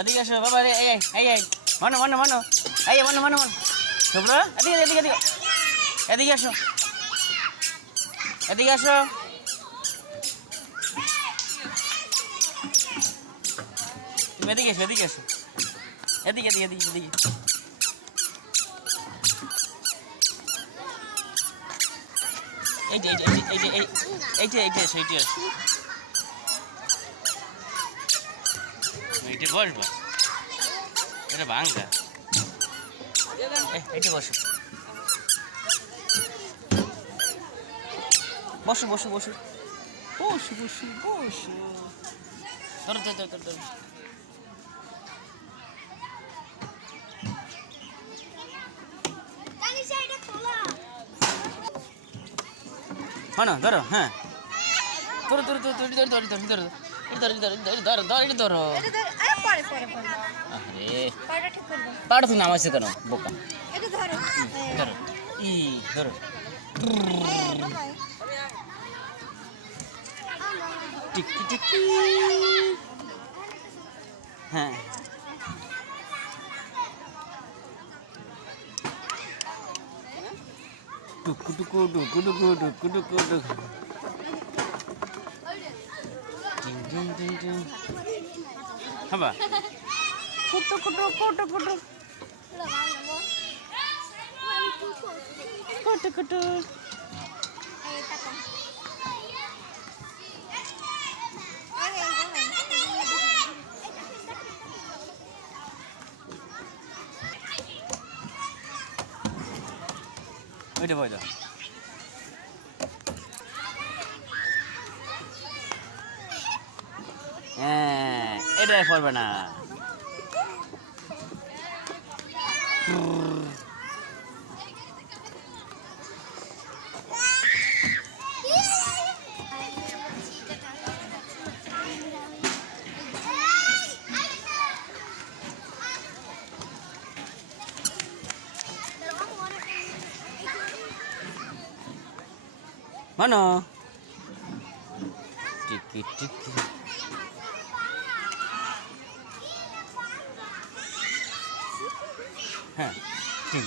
এদিকে আসো বাবা, এই মানো মানো মানো, এই মানো মানো মানো, শুভ্র এদিকে এদিকে এদিকে এদিকে আসো, এদিকে আসো। তুমি এদিকে এসো, এদিকে এসো, এদিকে এদিকে এদিকে এদিকে। এইটা এইটা এইটা এইটা এইটা এসো, এইটা এসো, এইটা বসবা, এটা ভাঙ্গা, এইটা বসো, বসো বসো বসো বসো বসো বসো, ধরো ধরো ধরো ধরো। হ্যাঁ না ধরো, হ্যাঁ ধরো ধরো ধরো ধরো ধরো ধরো ধরো ধরো ধরো ধরো এটা ধরো। আরে পাটা তো নামাইছে কেন বোকা, ধরো ই ধরো। টিকি টিকি, হ্যাঁ টুকু টুকু টুকু টুকু টুকু টুকু টুকু, টিং টিং টিং টিং, হবা কুটু কুটু কুটু কুটু কুটু কুটু। ওইটা বই দাও, হ্যাঁ এটা পড়বে না। মানো টিকি টিকি, হ্যাঁ টিং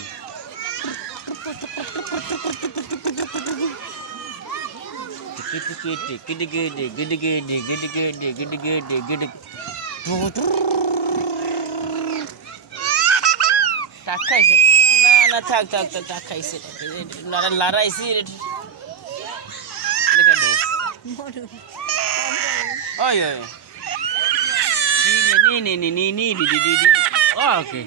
টিকি টিকি টিকি টিকি টিকি টিকি টিকি টিকি টিকি টিকি টিকি টিকি। টাক খাইছে না না, থাক থাক থাক, টাক খাইছে, লড়াইছি ওই ওই নি নি নি নি নি নি নি নি নি, ওকে।